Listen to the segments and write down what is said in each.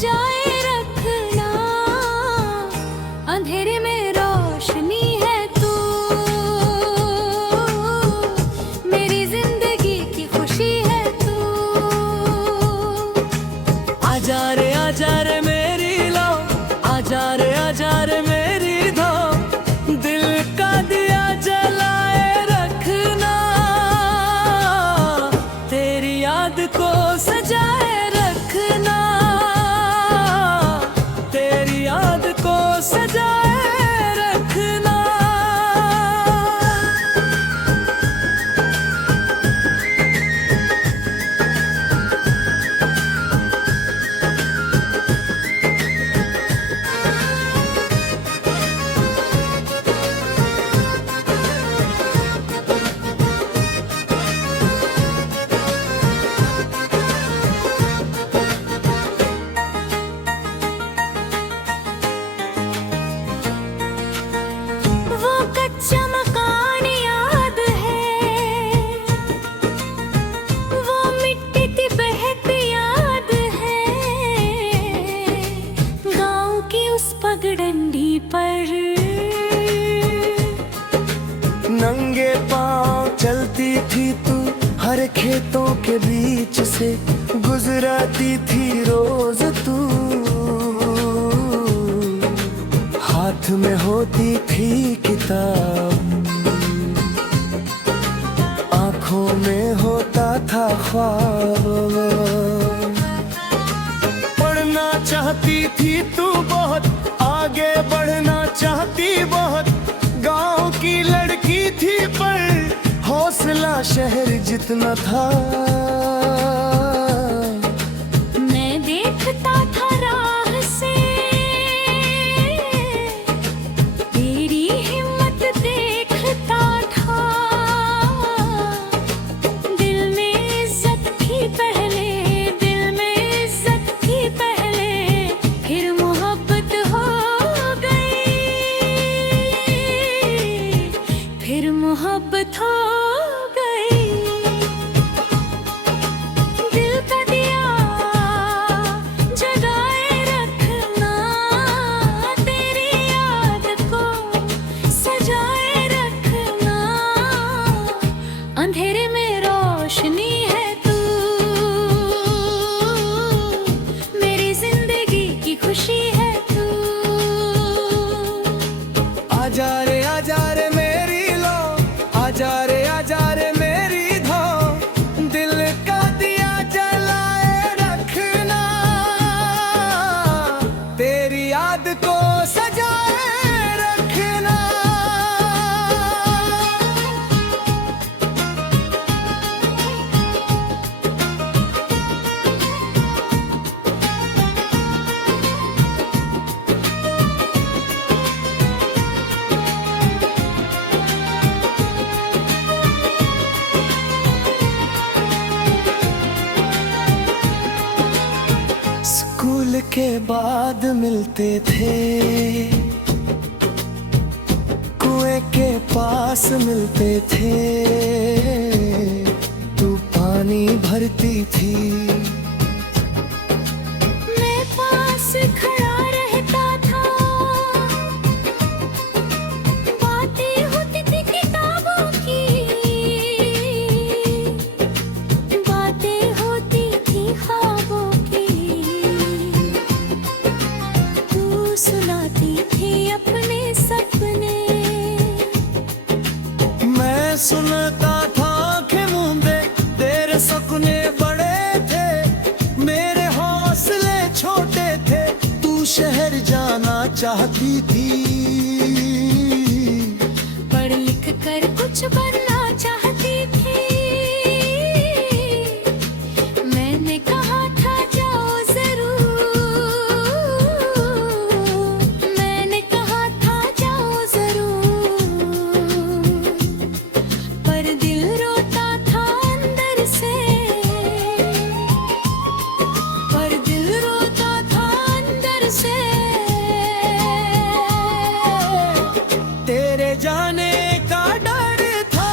सजाए रखना, अंधेरे में रोशनी है तू, मेरी जिंदगी की खुशी है तू। आजा रे मेरी लो, आजा रे मेरी धो, दिल का दिया जलाए रखना, तेरी याद को सजाए रखना, तेरी याद को सजाए रखना। वो कच्चा मकान याद है, वो मिट्टी की बहती याद है, गाँव की उस पगडंडी पर नंगे पाँव चलती थी तू, हर खेतों के बीच से गुजराती थी रोज तू, हाथ में होती थी किताब, आंखों में होता था ख्वाब, पढ़ना चाहती थी तू बहुत, आगे बढ़ना चाहती बहुत, गांव की लड़की थी पर हौसला शहर जितना था। मैं देखता था राह से, तेरी हिम्मत देखता था, दिल में इज्जत थी पहले, दिल में इज्जत थी पहले, फिर मोहब्बत हो गई, फिर मोहब्बत हो गई। दिल का दिया जगाए रखना, तेरी याद को सजाए रखना, अंधेरे में रोशनी है तू, मेरी जिंदगी की खुशी है तू। आजा रे मेरी लो, आजा रे मेरी धो, दिल का दिया जलाए रखना, तेरी याद को सजाए रखना। स्कूल के बाद मिलते थे, कुएं के पास मिलते थे, तू पानी भरती थी, मैं पास खड़ा रहता था, बातें होती थी किताबों की, बातें होती थी ख्वाबों की, तू सुनाती थी अपने सपने, मैं सुनता था कि मुंदे तेरे सपने बड़े थे, मेरे हौसले छोटे थे, तू शहर जाना चाहती थी, पढ़ लिख कर कुछ बनना चाहती थी, मैंने कहा था जाओ जरूर, मैंने कहा था जाओ जरूर, पर दिल रोता था अंदर से, पर दिल रोता था अंदर से। तेरे जाने का डर था,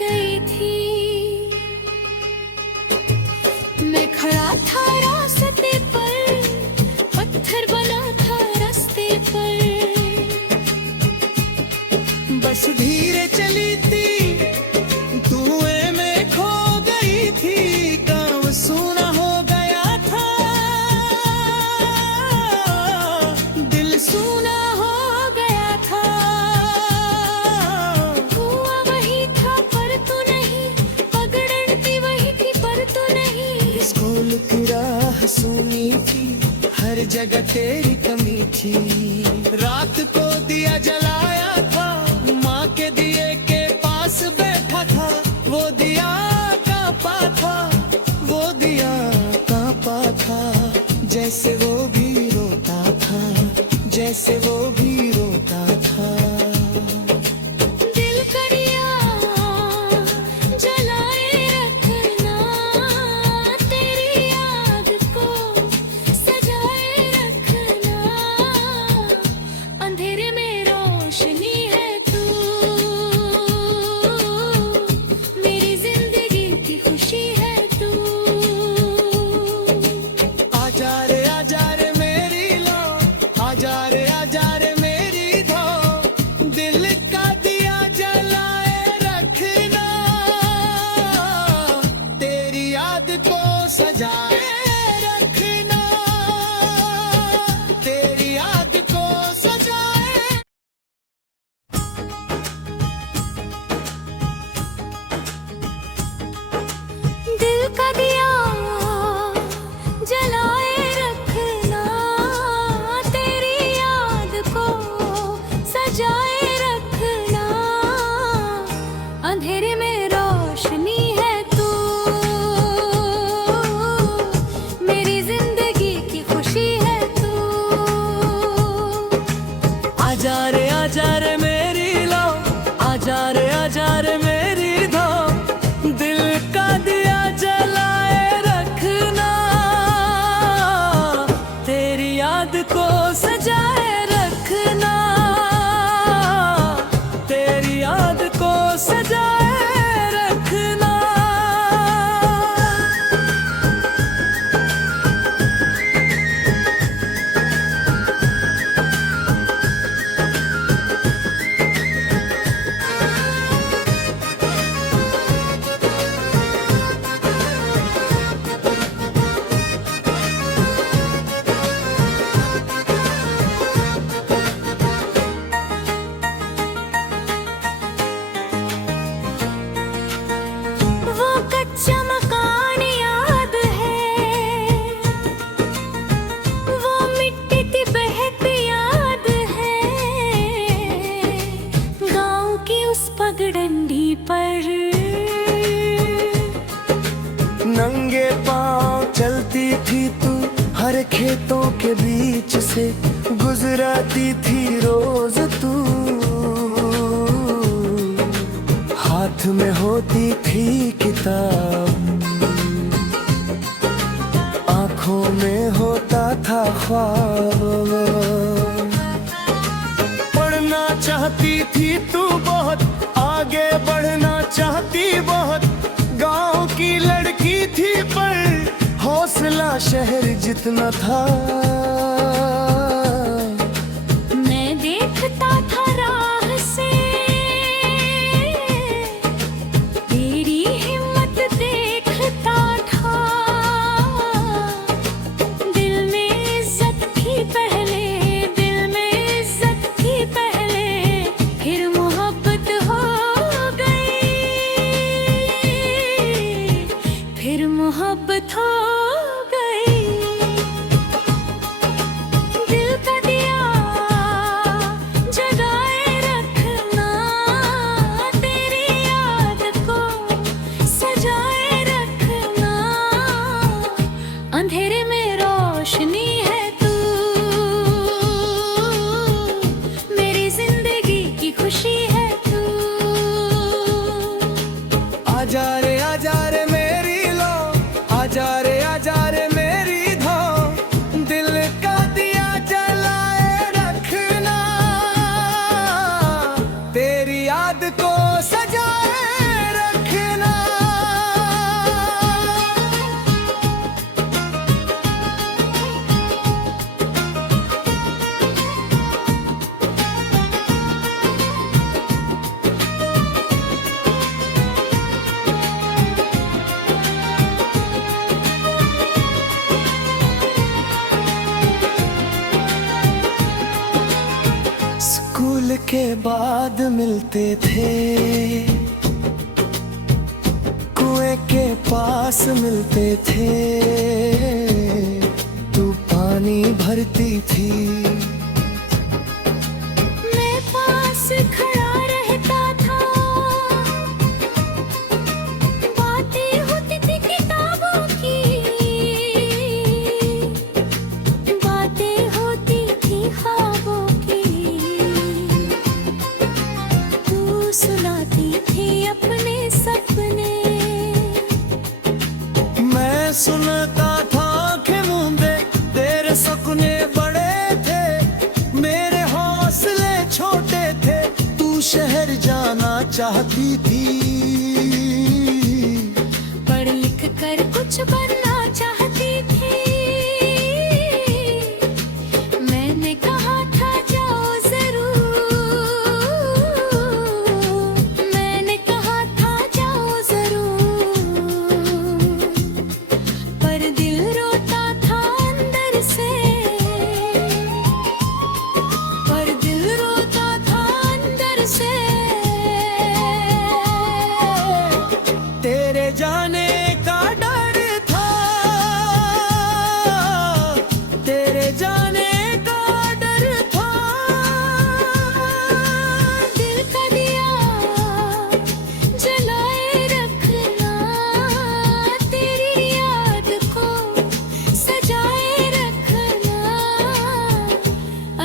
गई थी। मैं खड़ा था रास्ते पर, पत्थर बना था रास्ते पर। बस धीरे चली थी, धुएं में खो गई थी। गाँव सूना हो गया था, दिल सूना हो गया था। हुआ वही था पर तू नहीं, पगड़न थी वही थी पर तू नहीं। स्कूल की राह सूनी थी, हर जगह तेरी कमी थी। रात को दिया जलाया था, माँ के दिए के पास बैठा था। वो दिया कांपा था, वो दिया कांपा था। जैसे वो भी रोता था, जैसे वो भी रोता था। दिल का दिया जलाए रखना, तेरी याद को सजाए रखना। अंधेरे में रोशनी है तू, मेरी जिंदगी की खुशी है तू। आजा रे मेरी लो, आजा रे मेरी धो। दिल का दिया जलाए रखना, तेरी याद को सजाए रखना, तेरी याद को सजाए। दिल का दिया जलाए रखना, तेरी याद को सजाए रखना। अंधेरे में रोशनी है तू, मेरी जिंदगी की खुशी है तू। आजा रे मेरी लो, आजा रे मेरी धो। दिल का दिया जलाए रखना, तेरी याद को सजाए रखना, तेरी याद को सजाए रखना। वो कच्चा मकान याद है, वो मिट्टी की बहती याद है। गाँव की उस पगडंडी पर नंगे पाँव चलती थी तू, हर खेतों के बीच से गुजराती थी रोज तू। हाथ में होती थी किताब, आंखों में होता था ख्वाब। पढ़ना चाहती थी तू बहुत, आगे बढ़ना चाहती बहुत। गांव की लड़की थी पर हौसला शहर जितना था। मैं देखता था राह से, तेरी हिम्मत देखता था। दिल में इज्जत थी पहले, दिल में इज्जत थी पहले, फिर मोहब्बत हो गई, फिर मोहब्बत हो गई। दिल का दिया जगाए स्कूल के बाद मिलते थे, कुएं के पास मिलते थे, तू पानी भरती थी, मैं पास खड़ा रहता था, बातें होती थी किताबों की, बातें होती थी ख्वाबों की, तू सुनाती थी अपने सपने, मैं सुनता था आंखें मूंदे, तेरे सपने बड़े थे, मेरे हौसले छोटे थे, तू शहर जाना चाहती थी, पढ़ लिख कर कुछ बनना चाहती थी, मैंने कहा था जाओ जरूर, मैंने कहा था जाओ जरूर, पर दिल रोता था अंदर से, पर दिल रोता था अंदर से, तेरे जाने का डर था, तेरे जाने का डर था, दिल का दिया जलाए रखना, तेरी याद को सजाए रखना,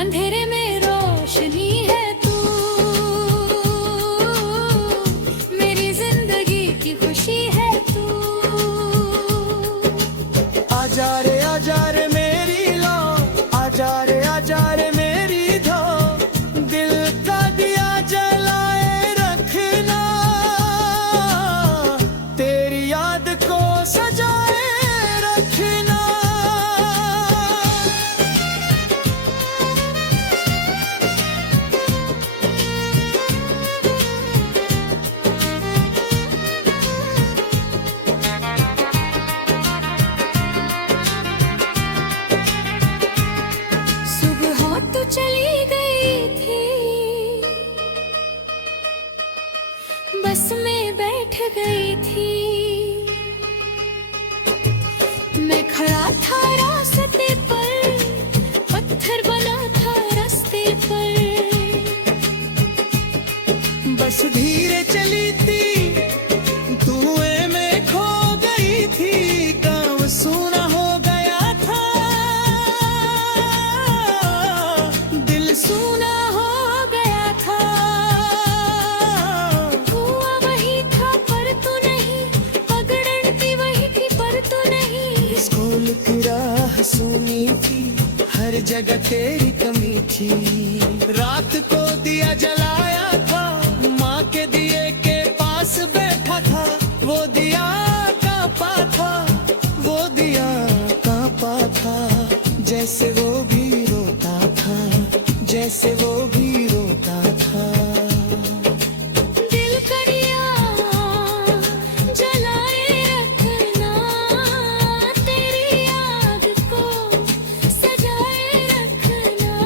अंधेरे में रोशनी है तू, मेरी जिंदगी की खुशी है तू, आजा रे मेरी लो, आजा रे मेरी धो, दिल का दिया जलाए रखना, तेरी याद को सजाए रखना। सुबह तो चली गई थी, बस में बैठ गई थी, मैं खड़ा था रास्ते पर, पत्थर बना था रास्ते पर, बस धीरे चली थी, धुएं में खो गई थी, गाँव सूना हो गया था, दिल सूना हो गया था, हुआ वही था पर तू नहीं, पगड़न थी वही थी पर तू नहीं, स्कूल की राह सुनी थी, हर जगह तेरी कमी थी, रात को दिया जलाया था, माँ के दिए के पास बैठा था, वो दिया कांपा था, वो दिया कांपा था, जैसे वो भी रोता था, जैसे वो भी रोता था। दिल का दिया जलाए रखना, तेरी याद को सजाए रखना,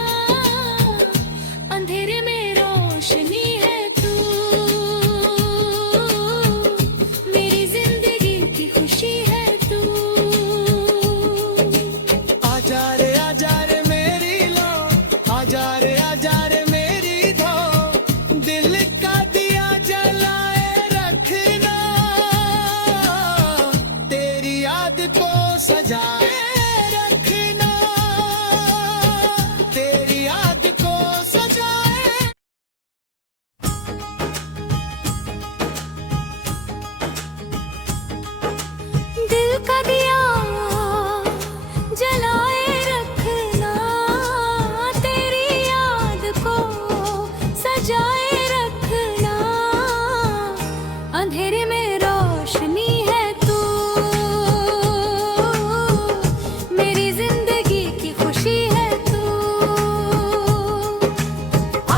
अंधेरे में रोशनी है तू, मेरी जिंदगी की खुशी है तू, आजा रे मेरी लो, आजा रे मेरी धो, दिल का दिया जलाए रखना, तेरी याद को सजाए रखना, तेरी याद को सजाए। दिल का दिया जलाए रखना, तेरी याद को सजाए रखना, अंधेरे में रोशनी है तू, मेरी जिंदगी की खुशी है तू,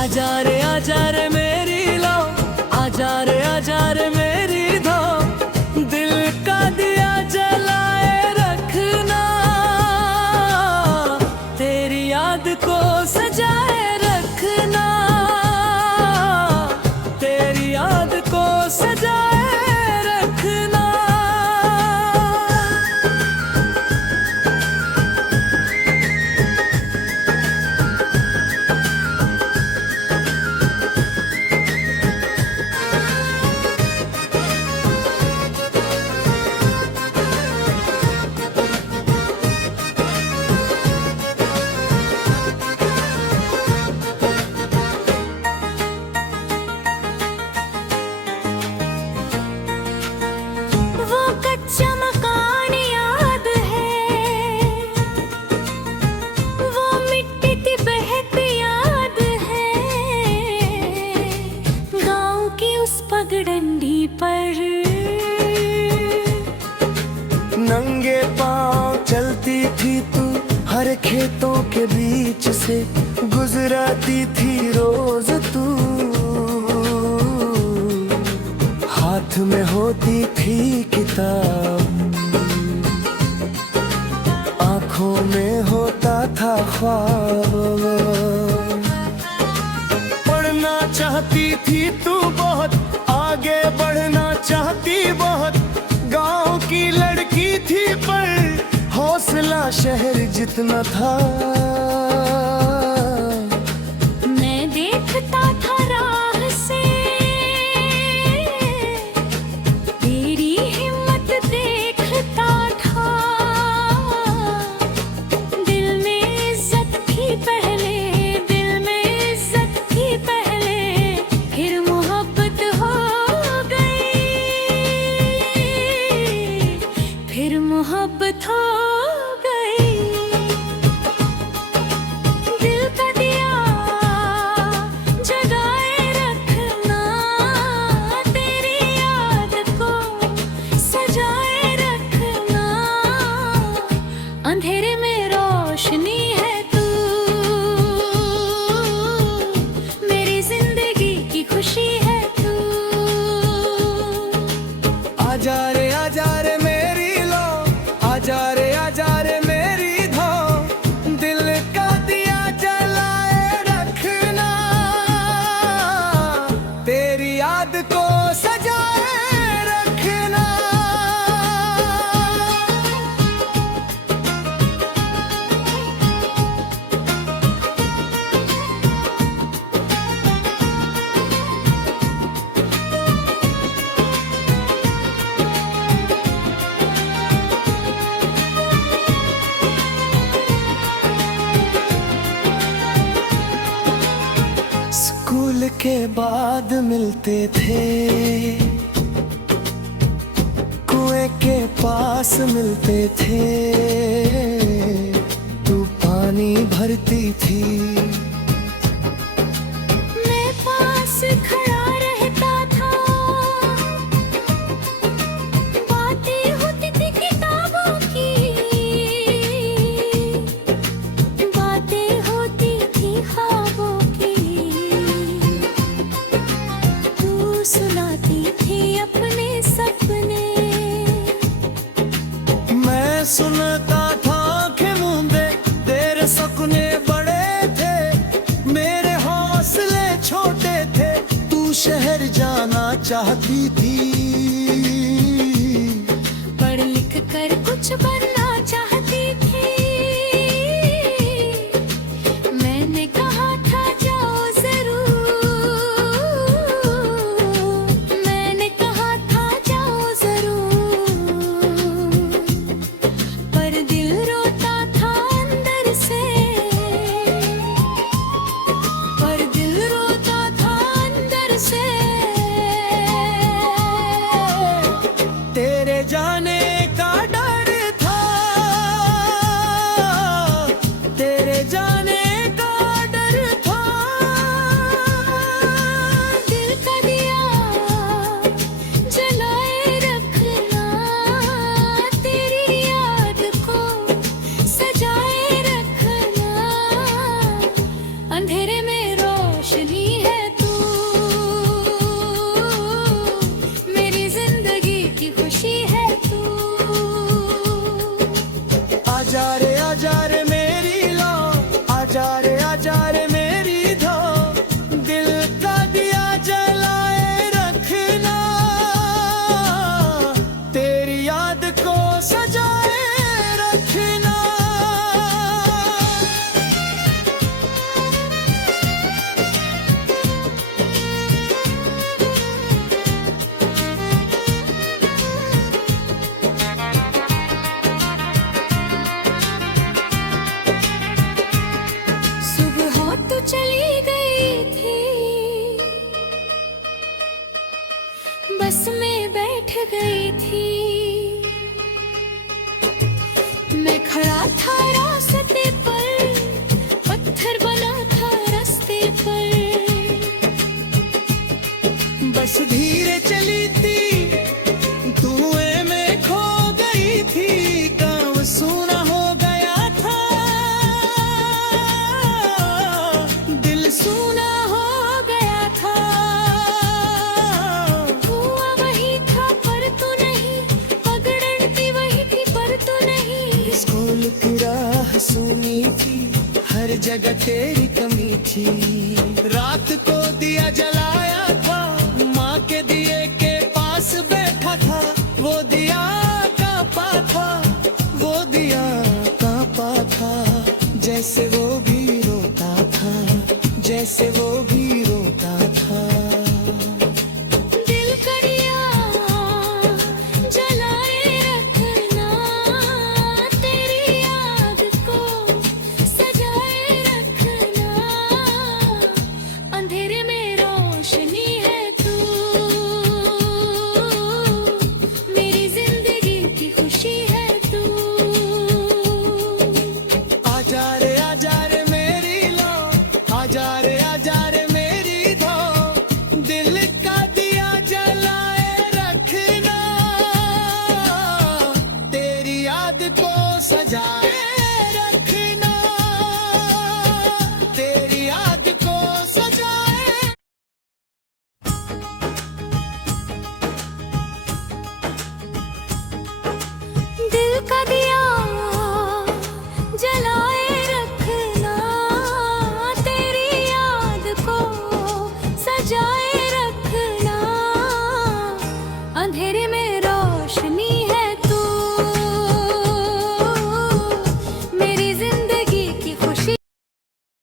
आजा रे मेरी लो, आजा रे मेरी धो, दिल का दिया जलाए रखना, तेरी याद को सजाए रखना। खेतों के बीच से गुजराती थी रोज तू, हाथ में होती थी किताब, आंखों में होता था ख्वाब। पढ़ना चाहती थी तू बहुत, आगे बढ़ना चाहती बहुत, गांव की लड़की थी पर हौसला शहर जितना था। मैं देखता था राह से तेरी हिम्मत देखता था, दिल में इज्जत थी पहले, दिल में इज्जत थी पहले, फिर मोहब्बत हो गई, फिर मोहब्बत हो गई। दिल का दिया जगाए रखना, तेरी याद को सजाए रखना, अंधेरे में रोशनी है तू, मेरी जिंदगी की खुशी है तू। आजा रे मेरी लो, आजा रे मेरी धो, दिल का दिया जलाए रखना, तेरी याद को सजाए रखना। स्कूल के बाद मिलते थे, कुएं के पास मिलते थे, तू पानी भरती थी, मैं पास खड़ा रहता था, बातें होती थी किताबों की, बातें होती थी ख्वाबों की, तू सुनाती थी अपने सपने, मैं सुनता था आंखें मूंदे, तेरे सपने बड़े थे, मेरे हौसले छोटे थे, तू शहर जाना चाहती थी, पढ़ लिख कर कुछ बनना चाहती थी, मैंने कहा था जाओ जरूर, मैंने कहा था जाओ जरूर, पर दिल रोता था अंदर से, पर दिल रोता था अंदर से। तेरे जाने का डर था, तेरे जाने का डर था, दिल का दिया जलाए रखना, तेरी याद को सजाए रखना, अंधेरे में रोशनी है तू, मेरी जिंदगी की खुशी है तू। आजा रे मेरी लो, आजा रे मेरी धो, दिल का दिया जलाए रखना, तेरी याद को सजाए रखना। सुबह तो चली गई थी, बस में बैठ गई थी, मैं खड़ा था रास्ते पर, पत्थर बना था रास्ते पर, बस धीरे चली थी, धुएं में खो गई थी, गाँव सूना हो गया था, तेरी कमी थी। रात को दिया जलाया था, माँ के दिए के पास बैठा था। वो दिया कांपा था, वो दिया कांपा था, जैसे वो भी रोता था, जैसे वो भी रोता था।